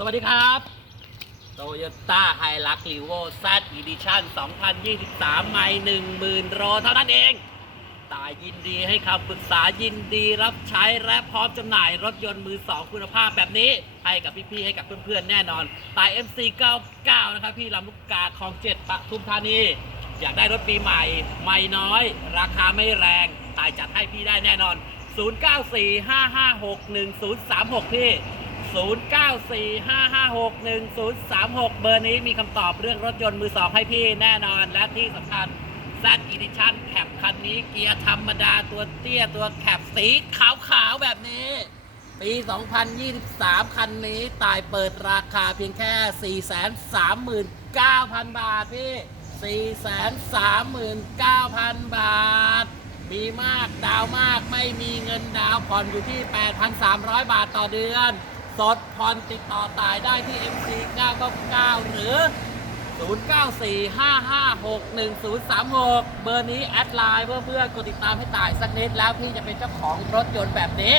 สวัสดีครับโตโยต้าไฮลักลิโวซัดอีดิชั่น2023 ไม่10,000โลเท่านั้นเอง ตายยินดีให้คำปรึกษายินดีรับใช้และพร้อมจำหน่ายรถยนต์มือสองคุณภาพแบบนี้ ให้กับพี่ ๆ ให้กับเพื่อน ๆ แน่นอน ตาย MC99 นะครับ พี่ลำลูกกาคลองเจ็ดปทุมธานี อยากได้รถปีใหม่ ไม่น้อย ราคาไม่แรง ตายจัดให้พี่ได้แน่นอน 0945561036 พี่ 0945561036 เบอร์นี้มีคำตอบเรื่องรถยนต์มือสองให้พี่แน่นอน และที่สำคัญ z e d i t i o n แคปคันนี้เกียร์ธรรมดาตัวเตี้ยตัวแคปสีขาวๆ แบบนี้ ปี 2023 คันนี้ตายเปิดราคาเพียงแค่ 439,000 บาทพี่ 439,000 บาท มีมากดาวมากไม่มีเงินดาวผ่อนอยู่ที่ 8,300 บาทต่อเดือน สดผ่อนติดต่อตายได้ที่ MC 999 หรือ 0945561036 เบอร์นี้แอดไลน์เพื่อเพื่อกดติดตามให้ตายสักนิดแล้วพี่จะเป็นเจ้าของรถยนต์แบบนี้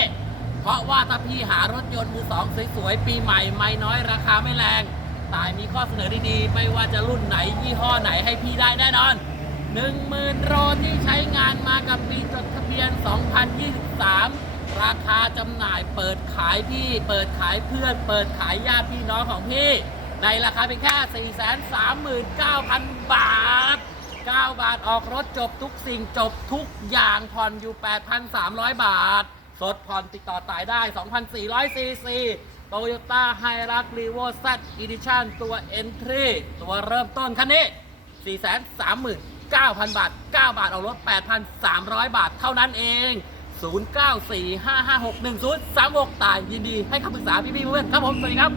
เพราะว่าถ้าพี่หารถยนต์มือสองสวยๆ ปีใหม่ไม่น้อยราคาไม่แรง ตายมีข้อเสนอดีๆ ไม่ว่าจะรุ่นไหนยี่ห้อไหนให้พี่ได้แน่นอน10,000โรที่ใช้งานมากับปีจดทะเบียน 2023 ราคาจำหน่ายเปิดขายพี่ เปิดขายเพื่อน เปิดขายญาติพี่น้องของพี่ ในราคาเพียงแค่ 439,000 บาท 9 บาทออกรถจบทุกสิ่งจบทุกอย่างผ่อนอยู่ 8,300 บาท สดผ่อนติดต่อตายได้ 2,400ซีซีโตโยต้าไฮรักรีโวซัดอีดิชั่นตัว Entry ตัวเริ่มต้นคันนี้ 439,000 บาท 9 บาทเอารถ 8,300 บาทเท่านั้นเอง 0945561036ตายยินดีให้คำปรึกษาพี่ๆเพื่อนๆครับผมสวัสดีครับ